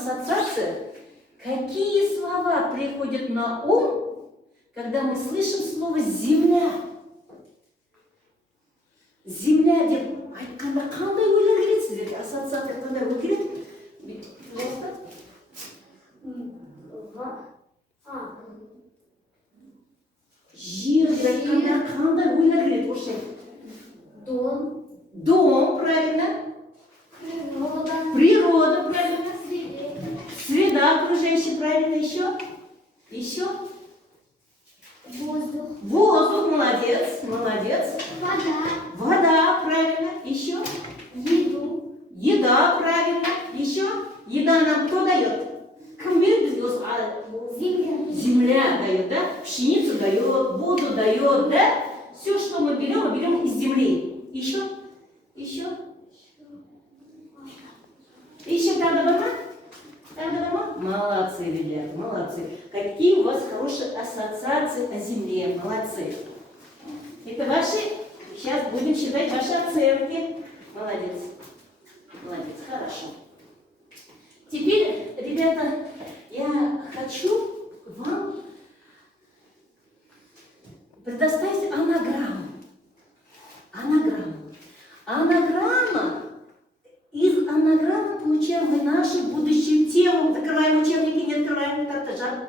ассоциация. Какие слова приходят на ум, когда мы слышим слово «земля»? Земля деп айтқанда қандай ойлар келеді сіздерге? Ассоциация қандай ой келеді? Пожалуйста. Жер деп айтқанда қандай ойлар келеді орысша? Дом. Дом, правильно. Природа. Природа, правильно. Среда окружающая, правильно. Еще? Еще? Воздух. Воздух, молодец, молодец. Вода. Вода, правильно. Еще? Еду. Еда, правильно. Еще? Еда нам кто дает? Кім береді бізге осы? Земля. Земля дает, да? Пшеницу дает, воду дает, да? Все, что мы берем из земли. Еще? Еще? Еще там дома? Там дома? Молодцы, ребята, молодцы. Какие у вас хорошие ассоциации о земле. Молодцы. Это ваши... Сейчас будем считать ваши оценки. Молодец. Молодец, хорошо. Теперь, ребята, я хочу вам предоставить анаграмму. Анаграмма. Из анаграммы получаем мы нашу будущую тему. Закрываем учебники, не открываем. Жар.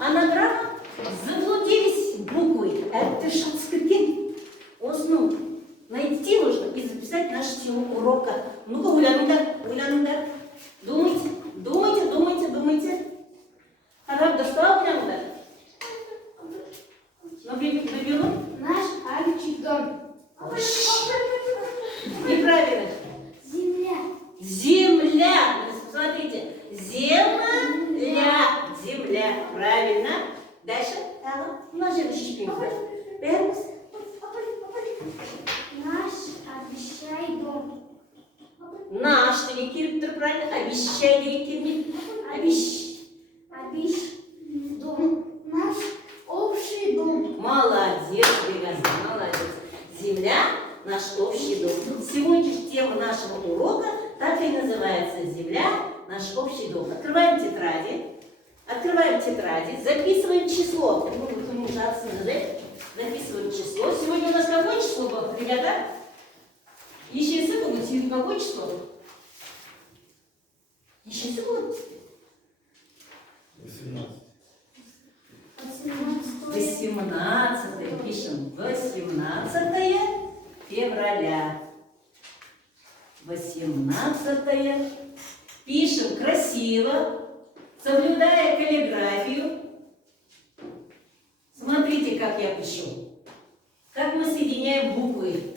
Анаграмма. Заблудились буквой. Это шатскрипин. Осну. Найти нужно и записать нашу тему урока. Ну-ка, уйланыңдар. Думайте. Араб, что уйланыңдар? Наберу. Наш обычный дом. Неправильно. Земля. Смотрите. Земля. Правильно. Дальше. На следующий шпинг. Наш обещай дом. Наш деген келіп тұр, правильно? Обещай деген келмейді. Дом. Наш общий дом. Молодец, Бегасов, молодец. Земля – наш общий дом. Сегодняшняя тема нашего урока так и называется «Земля – наш общий дом». Открываем тетради, записываем число. Мы уже отсюда, записываем число. Сегодня у нас какое число было, ребята? Ещё будет какое число? Ещё будет? 18. Пишем 18 февраля. 18. Пишем красиво, соблюдая каллиграфию. Смотрите, как я пишу. Как мы соединяем буквы.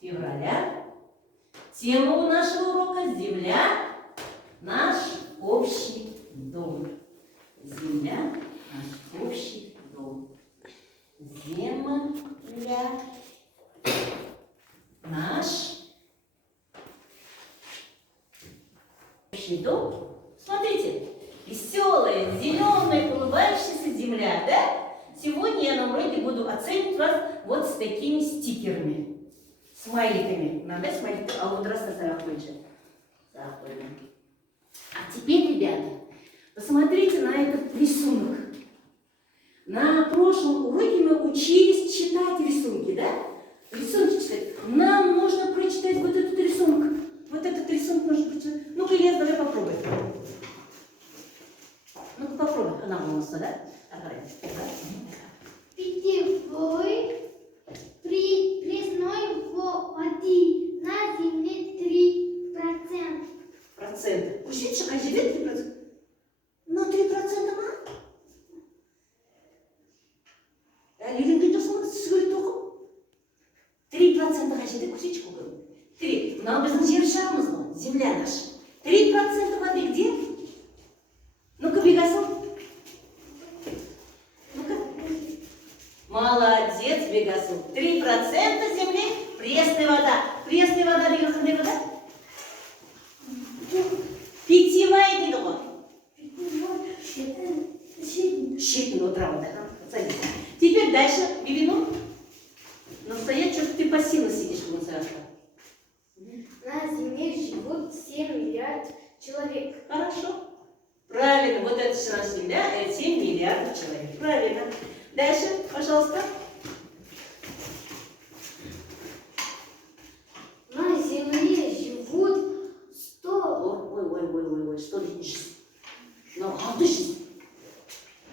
Февраля. Тема у нашего урока «Земля – наш общий дом». Земля – наш общий дом. Земля – наш общий дом. Смотрите, веселая, зеленая, улыбающаяся земля, да? Сегодня я на уроке буду оценивать вас вот с такими стикерами. Смайликами. Надо смайлики, а вот раз заходит. А теперь, ребята, посмотрите на этот рисунок. На прошлом уроке мы учились читать рисунки, да? Рисунки читать. Нам нужно прочитать вот этот рисунок. Вот этот рисунок нужно прочитать. Ну-ка, Лес, давай попробуй. Ну-ка, попробуй. Она у нас, да? Питьевой пресной воды на земле 3%. Процент. Кушать, а живет 3%? Ну, 3% ма? Еліңді жасыңыз сөйлет оқып. 3%-ға жеті кушечку көп. 3. Мынау біздің жер шарымыз ғой, земля наша. 3% воды где? Ну-ка, Бегасов. Ну-ка. Молодец, Бегасов. 3% земли – пресная вода. Пресная вода деген қандай вода? Питьевая дейді ғой. Щитный, вот правда. Теперь дальше. Бибину. Настоять, что ты пассивно сидишь, Мусашка? На Земле живут 7 миллиардов человек. Хорошо. Правильно, вот это наша Земля, это 7 миллиардов человек. Правильно. Дальше, пожалуйста. На Земле живут 100 Ой, что жизнь? Ну, а ты жизнь?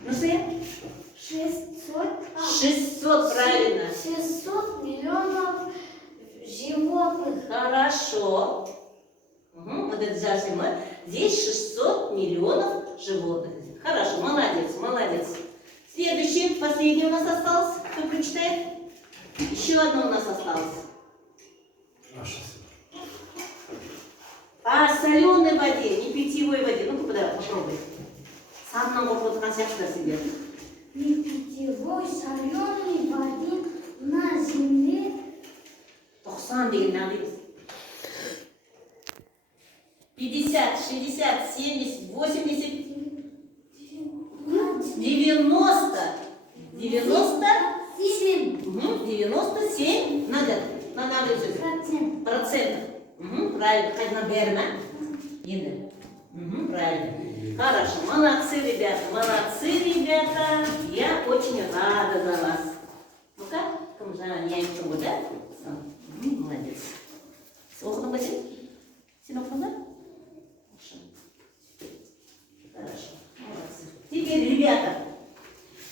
Ну, Сая? 600, правильно. 600 миллионов животных. Хорошо. Вот это взяли мы. Здесь 600 миллионов животных. Хорошо, молодец, молодец. Следующий, последний у нас осталось. Кто прочитает? Еще одно у нас осталось. О соленой воде, не питьевой воде. Ну-ка, давай, попробуй. Сам нам вот концепция себе. Не питьевой соленой воды на Земле. 90 деген не 50, 60, 70, 80, 90. 97 надо процентов. Правильно, хоть на берма. Правильно. Хорошо, молодцы, ребята, Я очень рада за вас. Ну-ка, я им помогу, да? Молодец. Слух на бассейн? Синок назад? Хорошо, молодцы. Теперь, ребята,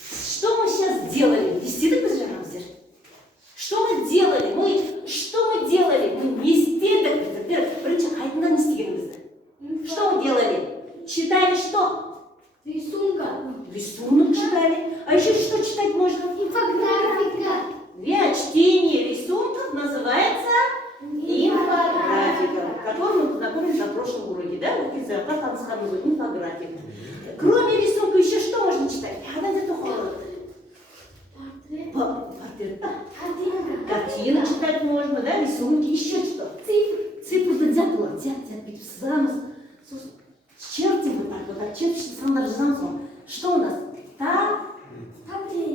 что мы сейчас делали? Вести так пожалуйста. Что мы делали? Мы вести так. Что мы делали? Читали что? Рисунок читали. А еще что читать можно? Инфографика. Чтение рисунков называется инфографика, которую мы познакомились на прошлом уроке, да? Инфографика. Кроме рисунка еще что можно читать? Портрет. Картины читать можно, да? Рисунки, еще что? Цифры взять с чертим вот так вот, отчетом, что у нас?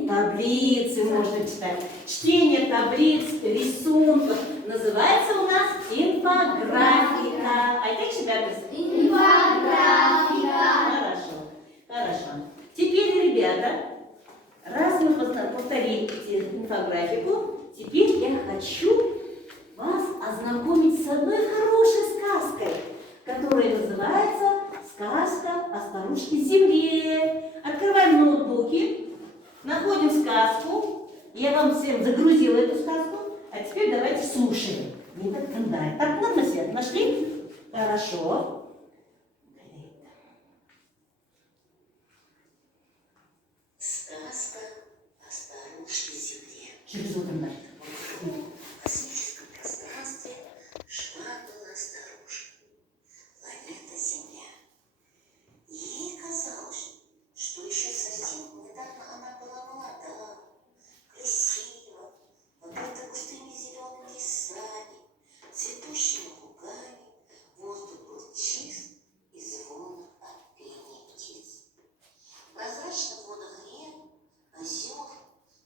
Таблицы можно читать. Чтение таблиц, рисунков называется у нас инфографика. А это Хорошо. Теперь, ребята, раз мы повторили инфографику, теперь я хочу вас ознакомить с одной хорошей сказкой, которая называется «Сказка о старушке Земле». Открываем ноутбуки, находим сказку. Я вам всем загрузила эту сказку, а теперь давайте слушаем. Так, ладно, Свет, нашли? Хорошо. Сказка о старушке Земле. Через вот она. В космическом пространстве шла-была старушка, планета Земля. Ей казалось, что еще совсем недавно она была молода, красива, покрыта густыми зелеными лесами, цветущими лугами, воздух был чист и звонок от пения птиц. В прозрачных водах рек, озер,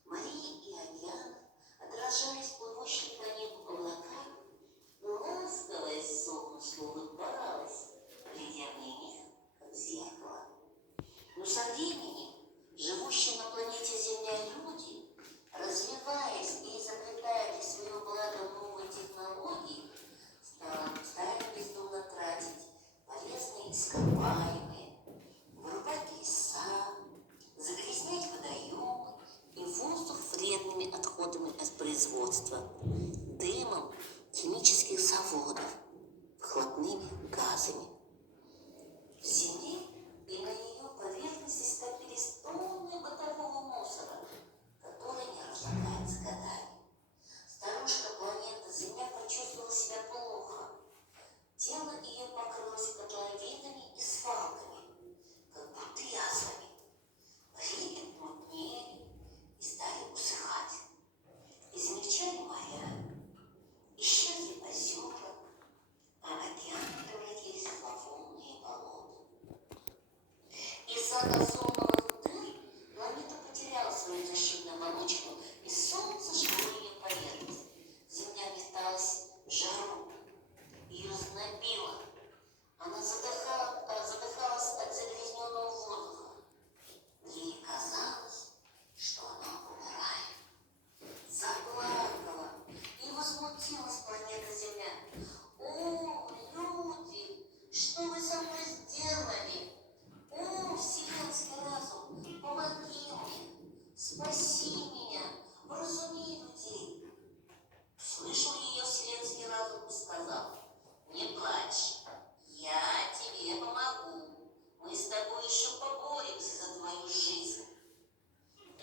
морей и океанов отражались плывущие по небу облака, но ласковое солнце улыбалось, глядя в них, как в зеркало. Но со временем живущие на планете Земля люди, развиваясь и изобретая для своего блага новые технологии, стали бездумно тратить полезные ископаемые, вырубать леса, загрязнять водоемы и воздух вредными отходами от производства, дымом химических заводов, выхлопными газами. В Земле и на ее поверхности скопились тонны бытового мусора, который не разлагается годами. Старушка планета Земля почувствовала себя плохо. Тело ее покрылось котловинами и свалками, как будто язвами. Реки мутнели и стали усыхать. Измельчали моря, исчезли озера, а океаны превратились в зловонные болота. Из-за озоновых дыр планета потеряла свою защитную оболочку, и Солнце жгло ее поверхность. еще поборемся за твою жизнь.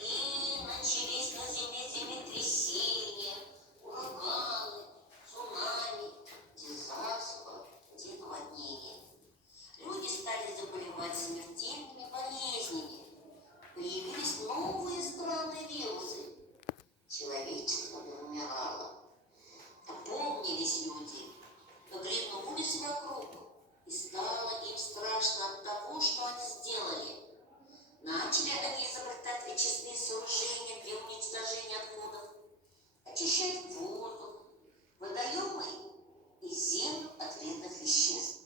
И начались на земле землетрясения, ураганы, цунами, где засуха, где наводнение. Люди стали заболевать смертельными болезнями. Появились новые странные вирусы. Человечество не умирало. Опомнились люди, оглянулись вокруг, и стало им страшно от того, что они сделали. Начали они изобретать вычистные сооружения для уничтожения отходов, очищать воздух, водоемы и землю от вредных веществ,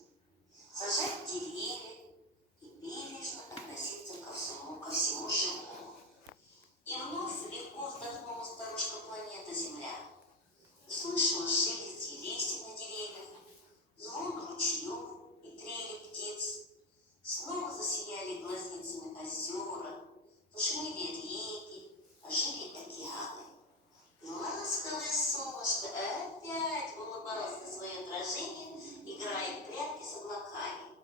сажать деревья и бережно относиться ко всему живому. И вновь легко вздохнула старушка планета Земля. Услышала шелест листьев на деревьях, звон ручьев и трели птиц. Снова засияли глазницами озера, пошумели реки, ожили океаны. И ласковое солнышко опять улыбалось на свое отражение, играя в прятки с облаками.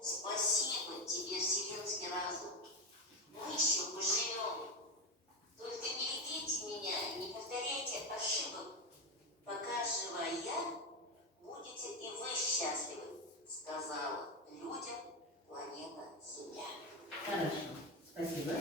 Спасибо тебе, вселенский разум. Мы еще поживем. Только не ведите меня и не повторяйте ошибок. Пока жива я, будете и вы счастливы, сказала людям планета Земля. Хорошо, спасибо.